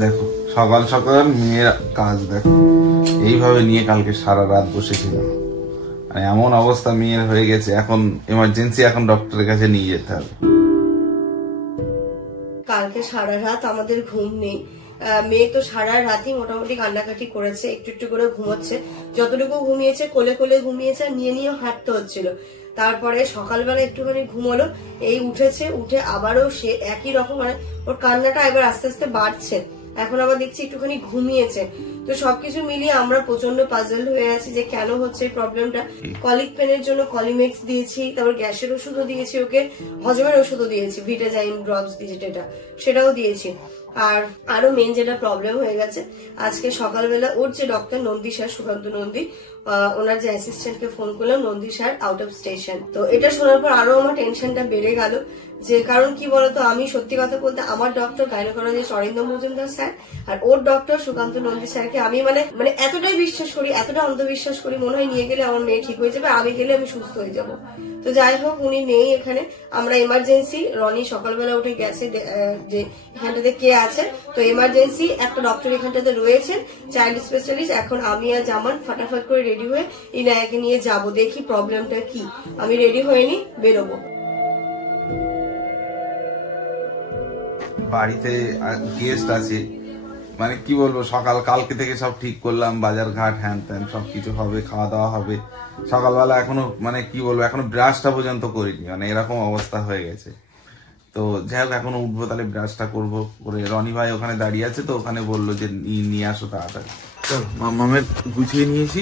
দেখো সকাল সকাল মেয়ের কাজ দেখো, এইভাবে নিয়ে কালকে সারা রাত বসেছিল। এমন অবস্থা মেয়ের হয়ে গেছে, এখন এমার্জেন্সি, এখন ডক্টরের কাছে নিয়ে যেতে হবে। কালকে সারা রাত আমাদের ঘুম নেই। মেয়ে তো সারা রাতই মোটামুটি কান্নাকাটি করেছে, একটু একটু করে ঘুমোচ্ছে। যতটুকু ঘুমিয়েছে কোলে কোলে ঘুমিয়েছে, নিয়ে নিয়ে হাঁটতে হচ্ছিল। তারপরে সকালবেলা একটুখানি ঘুমোলো, এই উঠেছে, উঠে আবারও সে একই রকম, মানে ওর কান্নাটা এবার আস্তে আস্তে বাড়ছে। এখন আবার দেখছি একটুখানি ঘুমিয়েছে। তো সবকিছু মিলিয়ে আমরা প্রচন্ড পাজল হয়ে আছি যে কেন হচ্ছে এই প্রবলেমটা। কলিক পেনের জন্য কলিমেক্স দিয়েছি, তারপর গ্যাসের ওষুধও দিয়েছি, ওকে হজমের ওষুধও দিয়েছি, ভিটাজাইন ড্রপস দিয়েছি, সেটাও দিয়েছি। আর আরো মেন যেটা প্রবলেম হয়ে গেছে, আজকে সকালবেলা ওর যে ডক্টর নন্দী স্যার, সুকান্ত নন্দী, ওনার যে অ্যাসিস্ট্যান্টকে ফোন করলাম, Nandi sir out of station. তো এটা শোনার পর আরো আমার টেনশনটা বেড়ে গেল। যে কারণ কি বলতো, আমি সত্যি কথা বলতে আমার doctor gynaecologist Arindam Majumdar sir আর ওর ডক্টর সুকান্ত নন্দী স্যারকে আমি মানে এতটাই বিশ্বাস করি, এতটা অন্ধবিশ্বাস করি, মনে হয় নিয়ে গেলে আমার মেয়ে ঠিক হয়ে যাবে, আমি গেলে আমি সুস্থ হয়ে যাব। তো যাই হোক, উনি নেই এখানে। আমরা এমার্জেন্সি, রনি সকালবেলা উঠে গেছে যে এখানটাতে কে আছে, তো এমার্জেন্সি একটা ডক্টর এখানটাতে রয়েছেন, চাইল্ড স্পেশালিস্ট। এখন আমি আর জামান ফাটাফাট করে রেডি হয়ে ইনায়াকে নিয়ে যাব, দেখি প্রবলেমটা কি। আমি রেডি হয়ে নি, বেরোবো। বাড়িতে গেস্ট আছে, মানে কি বলবো, কালকে থেকে সব ঠিক করলাম, বাজার ঘাট হ্যান ত্যান সবকিছু হবে, খাওয়া দাওয়া হবে। সকালবেলা এখনো মানে কি বলবো, এখনো ব্রাশটা পর্যন্ত করিনি, মানে এরকম অবস্থা হয়ে গেছে। তো যাই হোক, এখনো উঠবো, তাহলে ব্রাশটা করবো করে। রনি ভাই ওখানে দাঁড়িয়ে আছে, তো ওখানে বললো যে নিয়ে আসো তাড়াতাড়ি। চল, মামের গুছিয়ে নিয়েছি।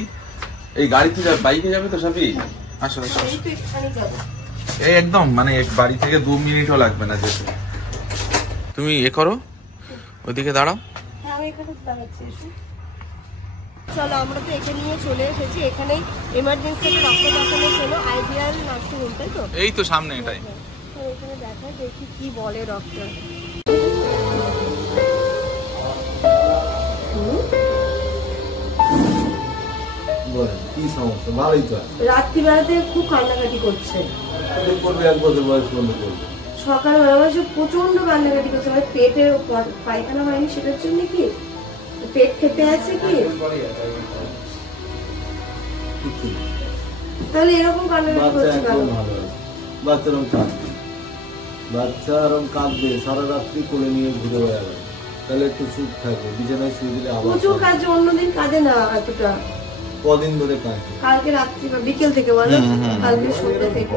এই গাড়িতে যাবে, বাইকে যাবে তো সবই? আসো আসো, এই একদম মানে বাড়ি থেকে 2 মিনিটও লাগবে না যেতে। তুমি করো, ওইদিকে দাঁড়াও। চলো, আমরা তো এখানে নিয়ে চলে এসেছি। এখানেই এমার্জেন্সি ডক্টর দেখানোর জন্য আইডিয়াল নার্সিং হোম, তাই তো? এই তো সামনে এটাই। তো এখানে দেখাই, দেখি কি বলে ডক্টর। কি সমস্যা? ভালোই তো আছে। রাত্রিবেলাতে খুব কান্নাকাটি করছে। করবে, 1 বছর বয়স পর্যন্ত করবে। সকালবেলা প্রচন্ড কান্নাকাটি করছে, মানে পেটে পায়খানা হয়নি সেটার জন্য কি পেট খেতে আছে কি, তাহলে এরকম কান্নাকাটি করছে কেন? বাচ্চা এরকম কাঁদবে, সারা রাত্রি কোলে নিয়ে ঘুরে বেড়াবে, তাহলে একটু সুখ থাকবে। বিছানায় শুয়ে দিলে আবার প্রচুর কাজে, অন্যদিন কাঁদে না এতটা। কদিন ধরে কাঁদছে? কালকে রাত্রি বা বিকেল থেকে, বলো কালকে সন্ধ্যা থেকে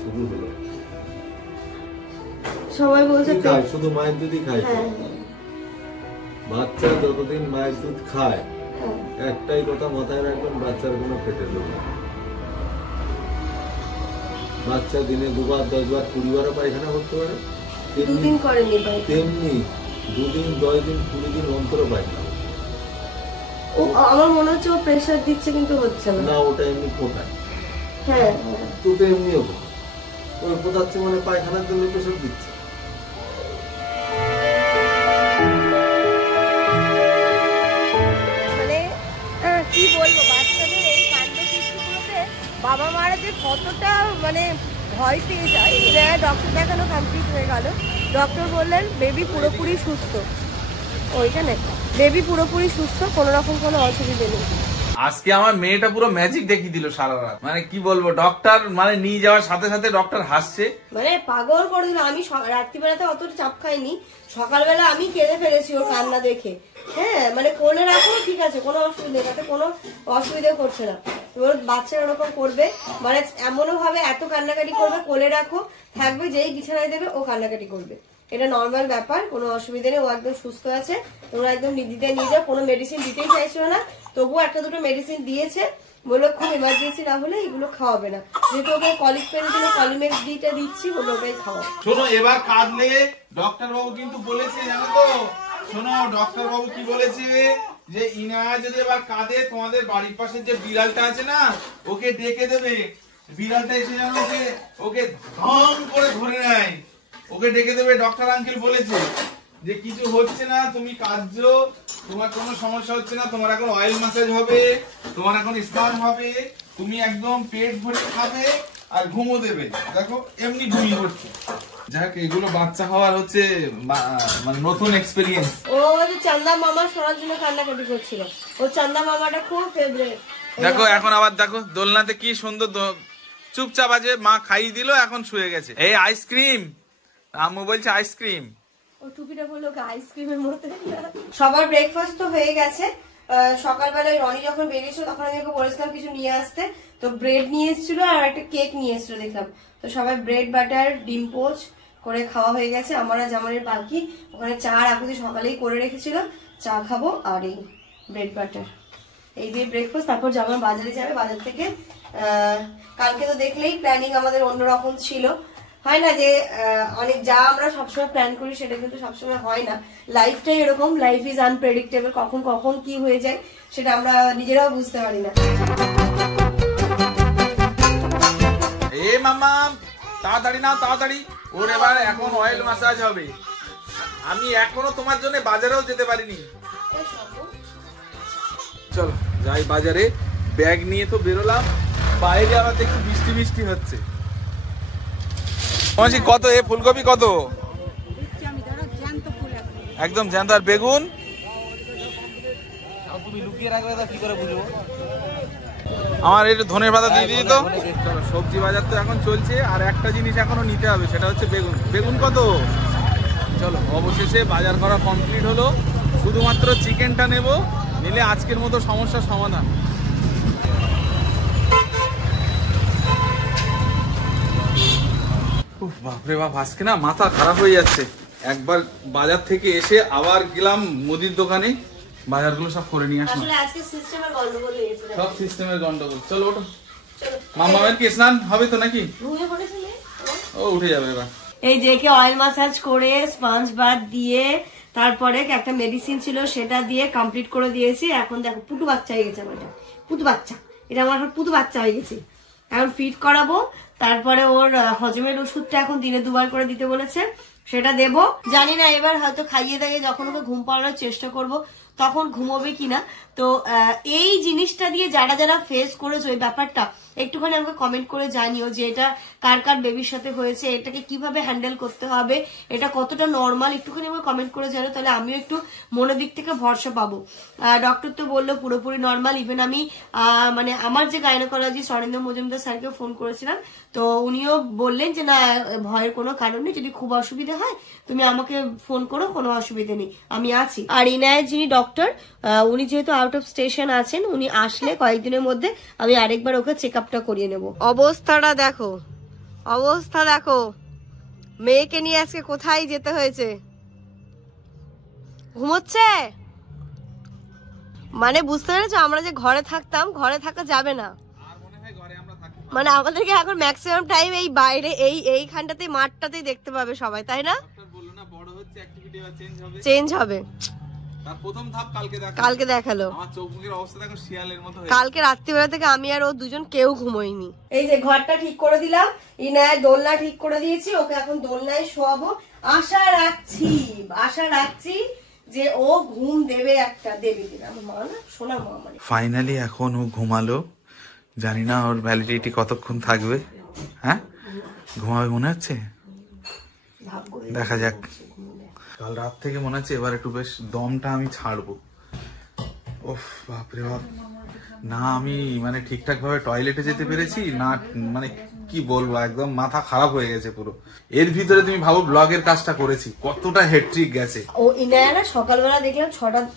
শুরু হলো। সবাই বলছে শুধু মায়ের দুধই খায়। বাচ্চা যতদিন মায়ের দুধ খায়, একটাই কথা মাথায় রাখবেন, বাচ্চার কোনো পেটে রোগ না। বাচ্চা দিনে 2 বার 10 বার 20 বারও পায়খানা করতে পারে, দুদিন করেনি তেমনি 2 দিন 10 দিন 20 দিন অন্তর পায়খানা। ও আমার মনে হচ্ছে ও প্রেসার দিচ্ছে, কিন্তু হচ্ছে না। ওটা এমনি কোথায়? হ্যাঁ, তো এমনিও ওই কোথাচ্ছে, মানে পায়খানার জন্য প্রেসার দিচ্ছে। কি বলবো, বাচ্চাদের এই কাণ্ড কীর্তিগুলোতে বাবা মারা যে কতটা মানে ভয় পেয়ে যায়। ডক্টর দেখানো কমপ্লিট হয়ে গেল, ডক্টর বললেন বেবি পুরোপুরি সুস্থ। ওইখানে বেবি পুরোপুরি সুস্থ, কোনো রকম কোনো অসুবিধা নেই। আজকে আমার মেয়েটা পুরো ম্যাজিক দেখিয়ে দিল সারা রাত, মানে কি বলবো, ডক্টর মানে নিয়ে যাওয়ার সাথে সাথে ডক্টর হাসছে, মানে পাগল করে দিল। আমি রাত্রিবেলাতে অতটা চাপ খাইনি, সকালবেলা আমি কেঁদে ফেলেছি ওর কান্না দেখে। হ্যাঁ, মানে কোলে রাখো, ঠিক আছে, কোনো অসুবিধা, তাতে কোনো অসুবিধা করছে না। ওর বাচ্চারা ওরকম করবে, মানে এমনও ভাবে এত কান্নাকাটি করবে, কোলে রাখো থাকবে, যেই বিছানায় দেবে ও কান্নাকাটি করবে। এটা নর্মাল ব্যাপার, কোনো অসুবিধা নেই, ও একদম সুস্থ আছে। তোমরা একদম নির্দিতে নিয়ে যাও, কোনো মেডিসিন দিতেই চাইছিল না, তবুও 1-2 মেডিসিন দিয়েছে, বললো খুব ইমার্জেন্সি না হলে এগুলো খাওয়াবে না। যেহেতু ওকে কলিক পেনের জন্য কলিমেক্স ডিটা দিচ্ছি, বললো ওটাই খাওয়া। শোনো, এবার কাঁদলে ডক্টর বাবু কিন্তু বলেছে, জানো তো, শোনো ডক্টর বাবু কি বলেছে, যে ইনায়া যদি এবার কাঁদে, তোমাদের বাড়ির পাশে যে বিড়ালটা আছে না, ওকে ডেকে দেবে। বিড়ালটা এসে যেন ওকে ধম করে ধরে নেয়, ওকে ডেকে দেবে। ডক্টর আঙ্কেল বলেছে যে কিছু হচ্ছে না, তুমি কাঁদছো, তোমার কোনো সমস্যা হচ্ছে না, তোমার এখন অয়েল ম্যাসাজ হবে, তোমার এখন স্নান হবে, তুমি একদম পেট ভরে খাবে আর ঘুমো দেবে। দেখো এমনি ঘুমিয়ে পড়ছে, যাক এগুলো বাচ্চা হওয়ার হচ্ছে মানে নতুন এক্সপেরিয়েন্স। ও যে চান্দা মামা শোনার জন্য কান্নাকাটি করছিল, ও চান্দা মামাটা খুব ফেভারিট। দেখো এখন আবার দেখো দোলনাতে কি সুন্দর চুপচাপ আছে, মা খাইয়ে দিল এখন শুয়ে গেছে। এই আইসক্রিম, আম্মু বলছে আইসক্রিম। ও টুপিটা বললো আইসক্রিমের মতো। সবার ব্রেকফাস্ট তো হয়ে গেছে। সকালবেলায় রনি যখন বেরিয়েছিল তখন আমি ওকে বলেছিলাম কিছু নিয়ে আসতে, তো ব্রেড নিয়ে এসেছিল আর একটা কেক নিয়ে এসেছিল দেখলাম। তো সবাই ব্রেড বাটার ডিম পোচ করে খাওয়া হয়ে গেছে। আমার জামানের বাকি ওখানে চা রাখুদি সকালেই করে রেখেছিল, চা খাবো আর এই ব্রেড বাটার, এই দিয়ে ব্রেকফাস্ট। তারপর জামার বাজারে যাবে, বাজার থেকে কালকে তো দেখলেই প্ল্যানিং আমাদের অন্যরকম ছিল। হয় না যে অনেক যা আমরা সবসময় প্ল্যান করি সেটা কিন্তু সবসময় হয় না। লাইফটাই এরকম, লাইফ ইজ আনপ্রেডিক্টেবল, কখন কখন কি হয়ে যায় সেটা আমরা নিজেরাও বুঝতে পারি না। এ মামা তাড়াতাড়ি না তাড়াতাড়ি, ওর এবার এখন অয়েল ম্যাসাজ হবে। আমি এখনো তোমার জন্য বাজারেও যেতে পারিনি। চলো যাই বাজারে, ব্যাগ নিয়ে তো বেরোলাম, বাইরে আবার দেখি বৃষ্টি বৃষ্টি হচ্ছে। কত এ ফুলকপি কত? একদম জ্যান্ত। আর বেগুন? তুমি লুকিয়ে রাখবে কি করে বুঝবো? আমার একটু ধনের পাতা দিয়ে দিই তো। চলো সবজি বাজার তো এখন চলছে, আর একটা জিনিস এখনো নিতে হবে, সেটা হচ্ছে বেগুন। বেগুন কত? চলো অবশেষে বাজার করা কমপ্লিট হলো, শুধুমাত্র চিকেনটা নেব, নিলে আজকের মতো সমস্যার সমাধান। বাপরে বাপ, আজকে না মাথা খারাপ হয়ে যাচ্ছে। একবার বাজার থেকে এসে আবার গেলাম মুদির দোকানে, বাজারগুলো সব করে নিয়ে আসলাম। সব সিস্টেমের গন্ডগোল। চলো ওঠো, মামামের কি স্নান হবে তো নাকি? ও উঠে যাবে এবার। এই যে কে অয়েল ম্যাসাজ করে স্পঞ্জ বাথ দিয়ে তারপরে একটা মেডিসিন ছিল সেটা দিয়ে কমপ্লিট করে দিয়েছি। এখন দেখো পুটু বাচ্চা হয়ে গেছে, আমার পুতু বাচ্চা, এটা আমার পুতু বাচ্চা হয়ে গেছে। এখন ফিট করাবো, তারপরে ওর হজমের ওষুধটা এখন দিনে 2 বার করে দিতে বলেছে, সেটা দেব। জানি না এবার হয়তো খাইয়ে দাইয়ে যখন ওকে ঘুম পাড়ানোর চেষ্টা করব তখন ঘুমোবে কিনা। তো এই জিনিসটা দিয়ে যারা যারা ফেস করেছো এই ব্যাপারটা একটুখানি আমাকে কমেন্ট করে জানিও যে এটা কার কার বেবির সাথে হয়েছে, এটাকে কিভাবে হ্যান্ডেল করতে হবে, এটা কতটা নর্মাল, একটুখানি আমাকে কমেন্ট করে জানো, তাহলে আমিও একটু মনের দিক থেকে ভরসা পাবো। ডক্টর তো বললো পুরোপুরি নর্মাল। ইভেন আমি মানে আমার যে গাইনোকোলজি সরেন্দ্র মজুমদার স্যারকে ফোন করেছিলাম, তো উনিও বললেন যে না ভয়ের কোনো কারণ নেই, যদি খুব অসুবিধা হয় তুমি আমাকে ফোন করো, কোনো অসুবিধা নেই, আমি আছি। আর ইনায়ের যিনি ডক্টর উনি যেহেতু আউট অফ স্টেশন আছেন, উনি আসলে কয়েকদিনের মধ্যে আমি আরেকবার ওকে চেক আপটা করিয়ে নেব। অবস্থাটা দেখো, অবস্থা দেখো, মেয়েকে নিয়ে আজকে কোথায় যেতে হয়েছে। ঘুমোচ্ছে মানে বুঝতে পেরেছো, আমরা যে ঘরে থাকতাম, ঘরে থাকা যাবে না, মানে আমাদেরকে এখন ম্যাক্সিমাম টাইম এই বাইরে এইখানটাতে মাঠটাতেই দেখতে পাবে সবাই, তাই না? চেঞ্জ হবে। কালকে দেখালো, কালকে রাত্রিবেলা থেকে আমি আর ও দুজন কেউ ঘুমোইনি। এই যে ঘরটা ঠিক করে দিলাম, ইনায় দোলনা ঠিক করে দিয়েছি, ওকে এখন দোলনায় শোয়াবো। আশা রাখছি যে ও ঘুম দেবে, একটা দেবে কিনা। আমার মা না, সোনা মা মানে। ফাইনালি এখন ও ঘুমালো, জানি না ওর ভ্যালিডিটি কতক্ষণ থাকবে। হ্যাঁ ঘুমাবে মনে হচ্ছে, দেখা যাক। কাল রাত থেকে মনে হচ্ছে এবার একটু বেশ দমটা আমি ছাড়বো। ওফ বাপরে বাপ, না আমি মানে ঠিকঠাক ভাবে টয়লেটে যেতে পেরেছি না, মানে কি বলবো, একদম মাথা খারাপ হয়ে গেছে পুরো। এর ভিতরে তুমি ভাবো ব্লগের কাজটা করেছি, কতটা হেডট্রিক গেছে। ও ইনায়া না সকালবেলা দেখলাম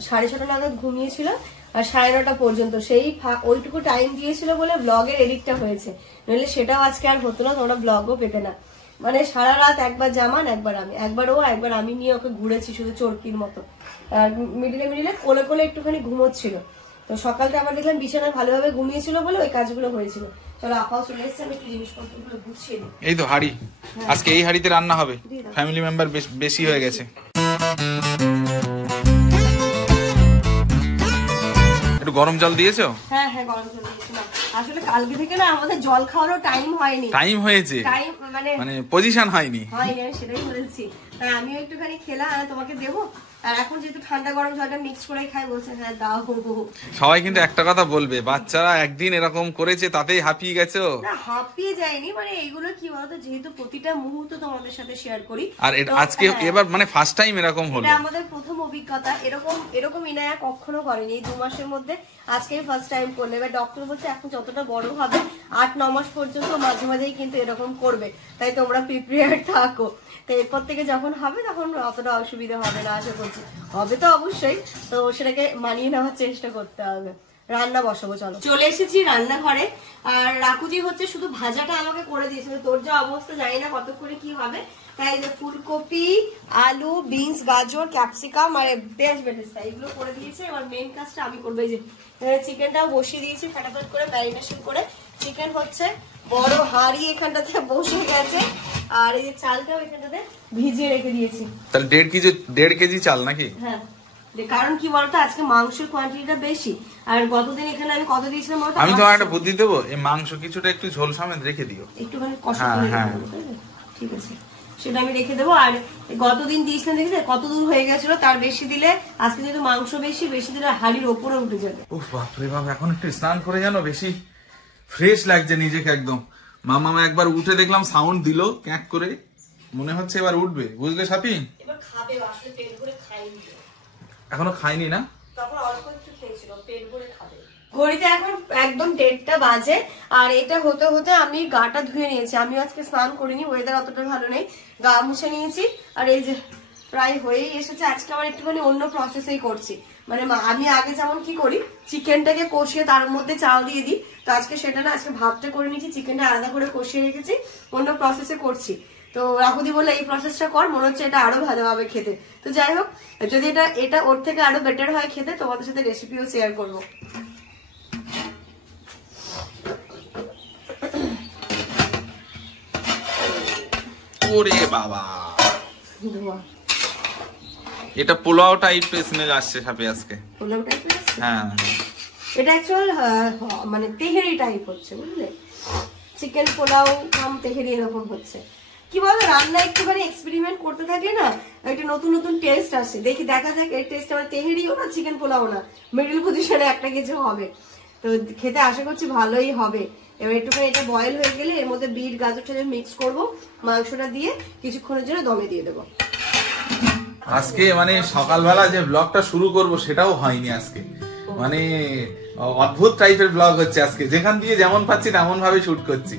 6:30 নাগাদ ঘুমিয়েছিল আর 9:30 পর্যন্ত, সেই ওইটুকু টাইম দিয়েছিল বলে ব্লগের এডিটটা হয়েছে, নইলে সেটাও আজকে আর হতো না, তোমরা ব্লগও পেতে না। মানে সারা রাত একবার জামান, একবার আমি, একবার ও, একবার আমি নিয়ে ওকে ঘুরেছি শুধু চরকির মতো। আর মিডিলে কোলে কোলে একটুখানি ঘুমোচ্ছিল। তো সকালটা আবার দেখলাম বিছানায় ভালোভাবে ঘুমিয়েছিল বলে ওই কাজগুলো হয়েছিল। চলো আপাও চলে এসছে, আমি একটু জিনিসপত্রগুলো গুছিয়ে দিই। এই তো হাঁড়ি, আজকে এই হাঁড়িতে রান্না হবে, ফ্যামিলি মেম্বার বেশি হয়ে গেছে। একটু গরম জল দিয়েছো? হ্যাঁ গরম জল দিয়েছি। আসলে কালকে থেকে না আমাদের জল খাওয়ারও টাইম হয়নি। টাইম হয়েছে, টাইম মানে পজিশন হয়নি, আমি সেটাই বলছি। তাই আমিও একটুখানি খেলাম, তোমাকে দেবো। আর এখন যেহেতু ঠান্ডা গরম জলটা মিক্স করে খাই, বলছে হ্যাঁ দাও। সবাই কিন্তু একটা কথা বলবে, বাচ্চারা একদিন এরকম করেছে তাতেই হাঁপিয়ে গেছে। না হাঁপিয়ে যায়নি, মানে এইগুলো কি বলতো, যেহেতু প্রতিটা মুহূর্ত তোমাদের সাথে শেয়ার করি, আর আজকে এবার মানে ফার্স্ট টাইম এরকম হলো, এটা আমাদের প্রথম অভিজ্ঞতা। এরকম ইনায়া কখনো করেনি এই 2 মাসের মধ্যে, আজকেই ফার্স্ট টাইম করলে। এবার ডক্টর বলছে এখন যতটা বড় হবে 8-9 মাস পর্যন্ত মাঝে মাঝেই কিন্তু এরকম করবে, তাই তোমরা প্রিপেয়ার থাকো। তো এরপর থেকে যখন হবে তখন অতটা অসুবিধা হবে না আশা করছি। হবে তো অবশ্যই, তো সেটাকে মানিয়ে নেওয়ার চেষ্টা করতে হবে। রান্না বসাবো, চলো। চলে এসেছি রান্নাঘরে, আর রাকুজি হচ্ছে শুধু ভাজাটা আমাকে করে দিয়েছিল। তোর যা অবস্থা জানি না কতক্ষণে কি হবে, তাই যে ফুলকপি, আলু, বিনস, গাজর, ক্যাপসিকাম আর পেঁয়াজ বেরেস্তা এগুলো করে দিয়েছে। এবার মেন কাজটা আমি করবো। এই যে চিকেনটাও বসিয়ে দিয়েছি ফটাফট করে ম্যারিনেশন করে। চিকেন হচ্ছে বড় হাঁড়ি এখানটাতে বসে গেছে, আর এই যে চালটাও এখানটাতে ভিজিয়ে রেখে দিয়েছি। তাহলে 1.5 কেজি চাল নাকি? হ্যাঁ, কারণ কি বলতো আজকে মাংসের কোয়ান্টিটিটা বেশি, আর গতদিন এখানে আমি কত দিয়েছিলাম বলতো। আমি তোমার একটা বুদ্ধি দেবো, এই মাংস কিছুটা একটু ঝোল সমেত রেখে দিও, একটুখানি কষা করে ঠিক আছে, সেটা আমি রেখে দেবো। আর গতদিন দিয়েছিলাম দেখি কত দূর হয়ে গেছিল, তার বেশি দিলে আজকে যেহেতু মাংস বেশি দিলে হাড়ির ওপরে উঠে যাবে। উফ বাপরে বাপ, এখন একটু স্নান করে জানো বেশি ফ্রেশ লাগছে নিজেকে একদম। মামা একবার উঠে দেখলাম সাউন্ড দিল ক্যাক করে, মনে হচ্ছে এবার উঠবে, বুঝলে সাপি? এবার খাবে, আসলে পেট ভরে খাইনি, এখনো খাইনি না, তখন অল্প একটু খেয়েছিল, পেট ভরে খাবে। ঘড়িতে এখন একদম 1:30 বাজে, আর এটা হতে হতে আমি গাটা ধুয়ে নিয়েছি। আমি আজকে স্নান করিনি, ওয়েদার অতটা ভালো নেই, গা মুছে নিয়েছি। আর এই যে প্রায় হয়েই এসেছে। আজকে আবার একটুখানি অন্য প্রসেসেই করছি, মানে আমি আগে যেমন কি করি, চিকেনটাকে কষিয়ে তার মধ্যে চাল দিয়ে দিই, তো আজকে সেটা না, আজকে ভাতটা করে নিয়েছি, চিকেনটা আলাদা করে কষিয়ে রেখেছি, অন্য প্রসেসে করছি। তো রাহুদি বললো এই প্রসেসটা কর, মনে হচ্ছে এটা আরো ভালো হবে খেতে। তো যাই হোক, যদি এটা ওর থেকে আরো বেটার হয় খেতে, তোমাদের সাথে রেসিপিও শেয়ার করবো। ওরে বাবা, এটা পোলাও টাইপ স্মেল আসছে সাপে আজকে। পোলাও টাইপের আসছে? হ্যাঁ, এটা অ্যাকচুয়াল মানে তেহেরি টাইপ হচ্ছে, বুঝলে, চিকেন পোলাও কাম তেহেরি এরকম হচ্ছে। কি বলতো, রান্না একটুখানি এক্সপেরিমেন্ট করতে থাকলে না একটা নতুন নতুন টেস্ট আসে। দেখা যাক এর টেস্ট আমার তেহেরিও না চিকেন পোলাও না, মিডল পজিশনে একটা কিছু হবে। তো খেতে আশা করছি ভালোই হবে। এবার একটুখানি এটা বয়েল হয়ে গেলে এর মধ্যে বিট গাজরটা মিক্স করব, মাংসটা দিয়ে কিছুক্ষণের জন্য দমে দিয়ে দেবো। আজকে মানে সকালবেলা যে ব্লগটা শুরু করব সেটাও হয়নি আজকে, মানে অদ্ভুত টাইপের ব্লগ হচ্ছে আজকে, যেখান দিয়ে যেমন পাচ্ছি তেমন ভাবে শুট করছি।